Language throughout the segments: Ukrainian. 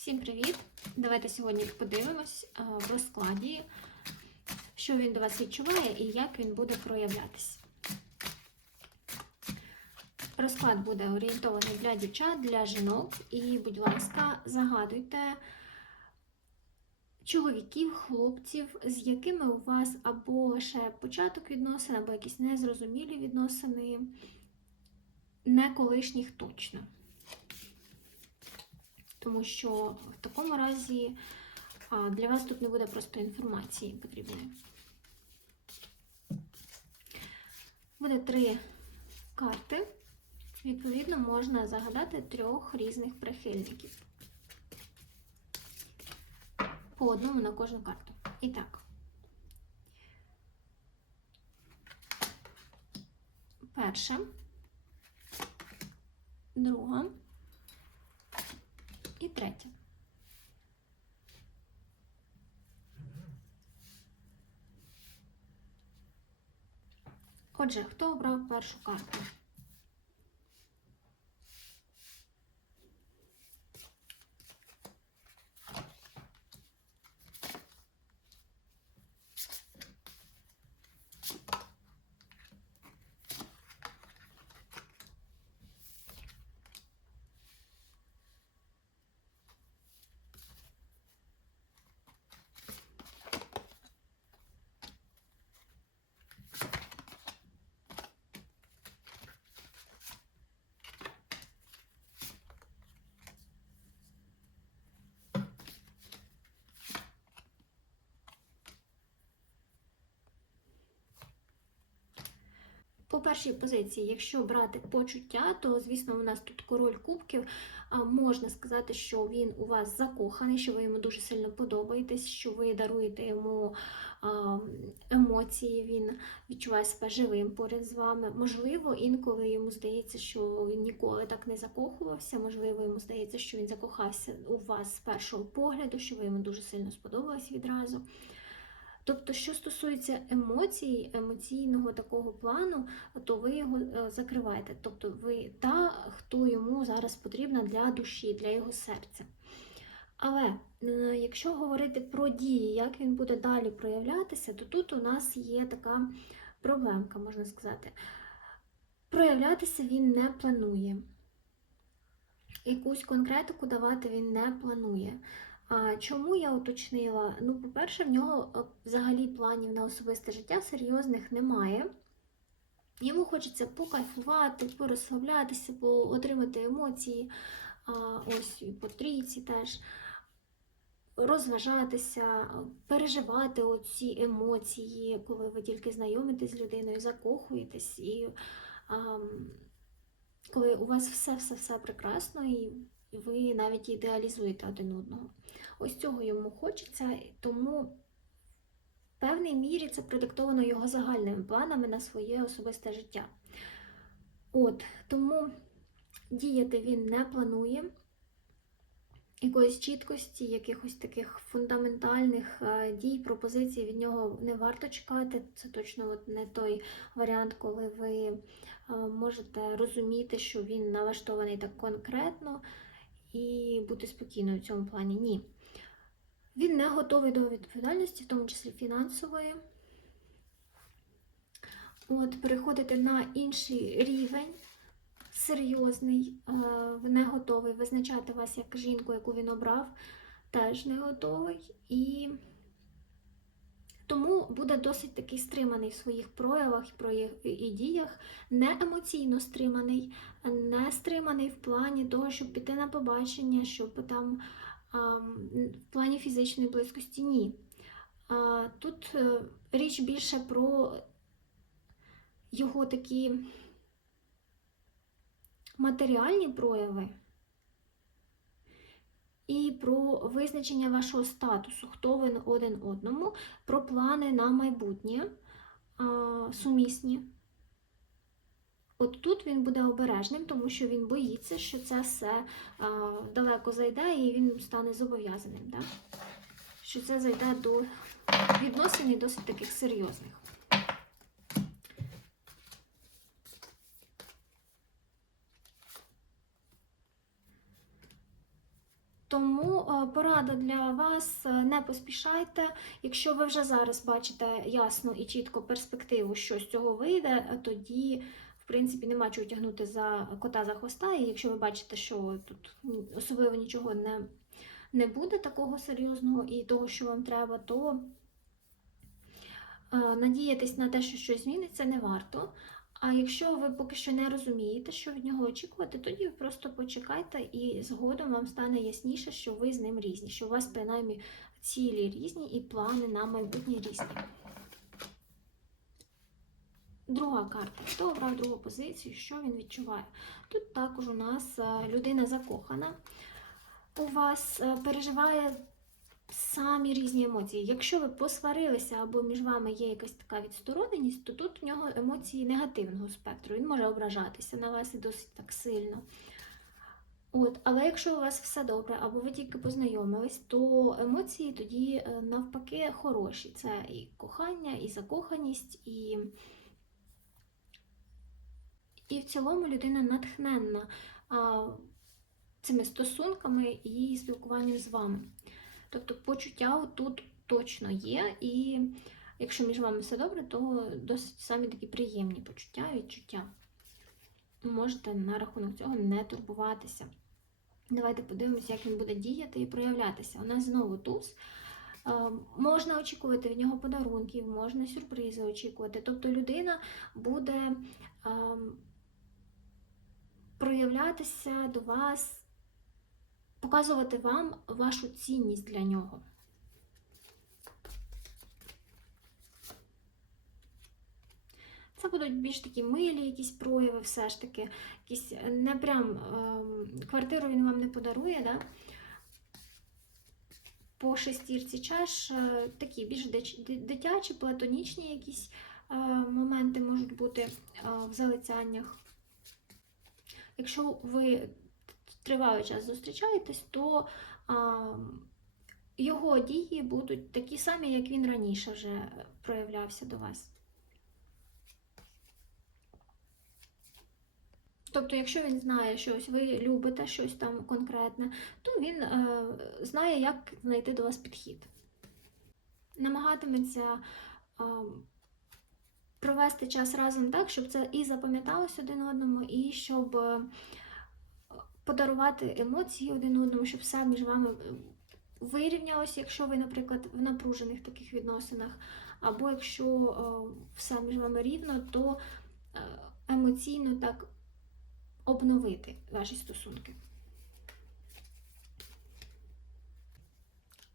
Всім привіт! Давайте сьогодні подивимось е, в розкладі, що він до вас відчуває і як він буде проявлятись. Розклад буде орієнтований для дівчат, для жінок. І, будь ласка, загадуйте чоловіків, хлопців, з якими у вас або лише початок відносин, або якісь незрозумілі відносини, не колишніх точно. Тому що в такому разі для вас тут не буде просто інформації потрібної. Буде три карти. Відповідно, можна загадати трьох різних прихильників. По одному на кожну карту. І так. Перша, друга і третя. Отже, хто обрав першу карту? По першій позиції, якщо брати почуття, то звісно у нас тут король кубків. А, Можна сказати, що він у вас закоханий, що ви йому дуже сильно подобаєтесь, що ви даруєте йому емоції, він відчуває себе живим поряд з вами. Можливо, інколи йому здається, що він ніколи так не закохувався. Можливо, йому здається, що він закохався у вас з першого погляду, що ви йому дуже сильно сподобалось відразу. Тобто, що стосується емоцій, емоційного такого плану, то ви його е, закриваєте. Тобто ви та, хто йому зараз потрібна для душі, для його серця. Але е, якщо говорити про дії, як він буде далі проявлятися, то тут у нас є така проблемка, можна сказати. Проявлятися він не планує. Якусь конкретику давати він не планує. Чому я уточнила? Ну, по-перше, в нього е, взагалі планів на особисте життя серйозних немає. Йому хочеться покайфувати, порозслаблятися, отримати емоції, ось по трійці теж, розважатися, переживати оці емоції, коли ви тільки знайомитесь з людиною, закохуєтесь, і коли у вас все-все-все прекрасно. і ви навіть ідеалізуєте один одного. Ось цього йому хочеться, тому в певній мірі це продиктовано його загальними планами на своє особисте життя. От, Тому діяти він не планує. Якоїсь чіткості, якихось таких фундаментальних дій, пропозицій від нього не варто чекати. Це точно от не той варіант, коли ви можете розуміти, що він налаштований так конкретно і бути спокійною в цьому плані. Ні. Він не готовий до відповідальності, в тому числі фінансової. От, Переходити на інший рівень, серйозний, е, не готовий визначати вас як жінку, яку він обрав, теж не готовий. І тому буде досить такий стриманий в своїх проявах і діях, не емоційно стриманий, не стриманий в плані того, щоб піти на побачення, щоб там в плані фізичної близькості ні. Тут е, річ більше про його такі матеріальні прояви і про визначення вашого статусу, хто ви один одному, про плани на майбутнє сумісні. От тут він буде обережним, тому що він боїться, що це все далеко зайде і він стане зобов'язаним. Так? Що це зайде до відносин досить таких серйозних. Тому е, порада для вас е, не поспішайте. Якщо ви вже зараз бачите ясну і чітко перспективу, що з цього вийде, е, тоді, в принципі, нема чого тягнути за кота за хвоста. І якщо ви бачите, що тут особливо нічого не, не буде такого серйозного і того, що вам треба, то надіятись на те, що щось зміниться, не варто. А якщо ви поки що не розумієте, що від нього очікувати, тоді просто почекайте і згодом вам стане ясніше, що ви з ним різні, що у вас принаймні цілі різні і плани на майбутнє різні. Друга карта. Хто обрав другу позицію, що він відчуває? Тут також у нас е, людина закохана. У вас е, переживає самі різні емоції. Якщо ви посварилися або між вами є якась така відстороненість, то тут в нього емоції негативного спектру. Він може ображатися на вас і досить так сильно. От, але якщо у вас все добре, або ви тільки познайомились, то емоції тоді е, навпаки хороші. Це і кохання, і закоханість, і, і в цілому людина натхненна а, цими стосунками і спілкуванням з вами. Тобто почуття тут точно є, і якщо між вами все добре, то досить самі такі приємні почуття і відчуття. Можете на рахунок цього не турбуватися. Давайте подивимося, як він буде діяти і проявлятися. У нас знову туз. Е, Можна очікувати від нього подарунків, можна сюрпризи очікувати. Тобто людина буде ем, проявлятися до вас показувати вам вашу цінність для нього. Це будуть більш такі милі якісь прояви, все ж таки, якісь не прям ем, квартиру він вам не подарує, да? По шестірці чаш е, такі більш дитячі, платонічні якісь е, моменти можуть бути е, в залицяннях. Якщо ви тривалий час зустрічаєтесь, то а, його дії будуть такі самі, як він раніше вже проявлявся до вас. Тобто, якщо він знає щось, ви любите щось там конкретне, то він е, знає, як знайти до вас підхід. Намагатиметься е, провести час разом так, щоб це і запам'яталось один одному, і щоб подарувати емоції один одному, щоб все між вами вирівнялося, якщо ви, наприклад, в напружених таких відносинах, або якщо е, все між вами рівно, то е, емоційно так обновити ваші стосунки.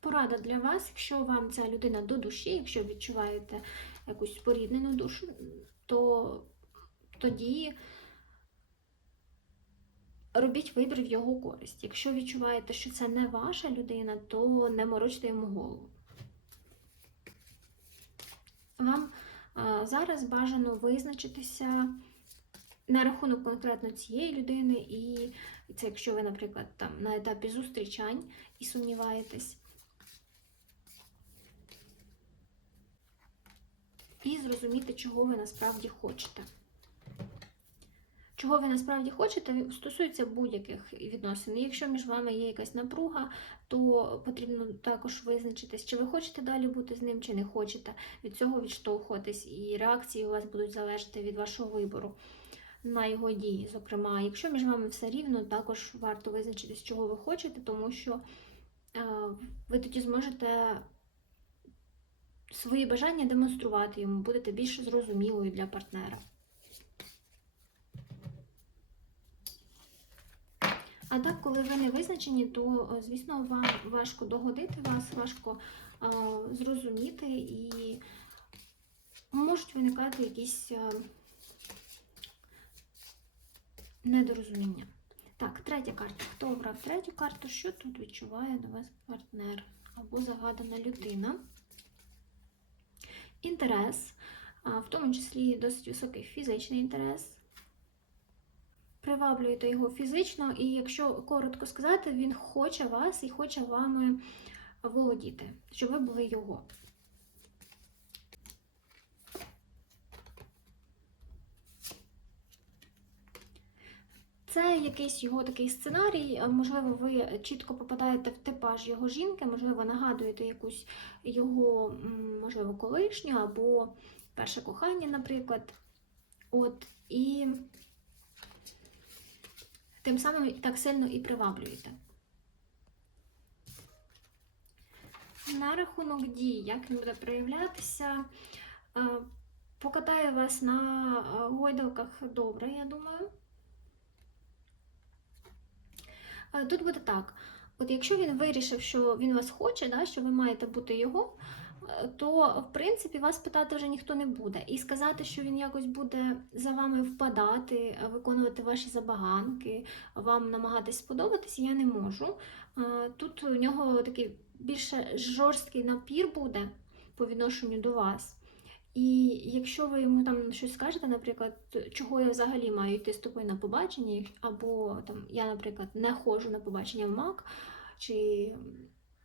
Порада для вас, якщо вам ця людина до душі, якщо відчуваєте якусь споріднену душу, то тоді робіть вибір в його користь. Якщо відчуваєте, що це не ваша людина, то не морочте йому голову. Вам зараз бажано визначитися на рахунок конкретно цієї людини, і це якщо ви, наприклад, там на етапі зустрічань і сумніваєтесь. І зрозуміти, чого ви насправді хочете. Чого ви насправді хочете, стосується будь-яких відносин. Якщо між вами є якась напруга, то потрібно також визначитись, чи ви хочете далі бути з ним, чи не хочете. Від цього відштовхуватись, і реакції у вас будуть залежати від вашого вибору на його дії. Зокрема, якщо між вами все рівно, також варто визначитись, чого ви хочете, тому що е, ви тоді зможете свої бажання демонструвати йому, будете більш зрозумілою для партнера. А так, коли ви не визначені, то, е, звісно, вам важко догодити вас, важко е, зрозуміти і можуть виникати якісь е, недорозуміння. Так, третя карта. Хто обрав третю карту? Що тут відчуває до вас партнер або загадана людина? Інтерес, а, в тому числі досить високий фізичний інтерес. Приваблюєте його фізично, і якщо коротко сказати, він хоче вас і хоче вами володіти, щоб ви були його. Це якийсь його такий сценарій. Можливо, ви чітко попадаєте в типаж його жінки, можливо, нагадуєте якусь його, можливо, колишню або перше кохання, наприклад. От, і тим самим так сильно і приваблюєте. На рахунок дій, як він буде проявлятися, е, покатає вас на е, гойдалках добре, я думаю. Е, Тут буде так: от якщо він вирішив, що він вас хоче, да, що ви маєте бути його, то в принципі вас питати вже ніхто не буде. І сказати, що він якось буде за вами впадати, виконувати ваші забаганки, вам намагатись сподобатись, я не можу. Е, Тут у нього такий більше жорсткий напір буде по відношенню до вас. І якщо ви йому там щось скажете, наприклад, чого я взагалі маю йти з тобою на побачення, або там я, наприклад, не ходжу на побачення в МАК, чи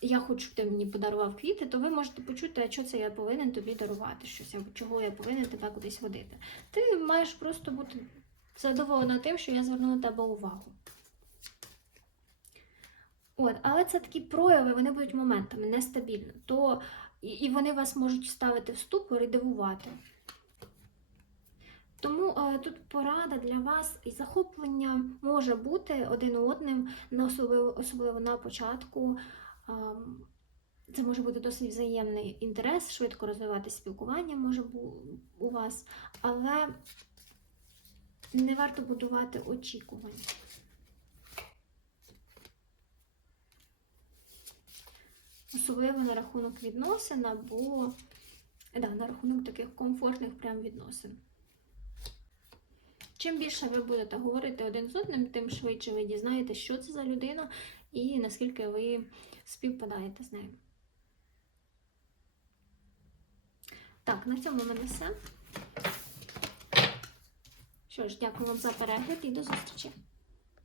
я хочу, щоб ти мені подарував квіти, то ви можете почути, а що це я повинен тобі дарувати щось, або чого я повинен тебе кудись водити. Ти маєш просто бути задоволена тим, що я звернула на тебе увагу. От, але це такі прояви, вони будуть моментами нестабільно. То і, і вони вас можуть ставити в ступор і дивувати. Тому е, тут порада для вас і захоплення може бути один одним, особливо, особливо на початку. Це може бути досить взаємний інтерес, швидко розвивати спілкування може у вас, але не варто будувати очікування. Особливо на рахунок відносин або да, на рахунок таких комфортних прям відносин. Чим більше ви будете говорити один з одним, тим швидше ви дізнаєтесь, що це за людина і наскільки ви співпадаєте з нею. Так, на цьому в мене все. Що ж, дякую вам за перегляд і до зустрічі!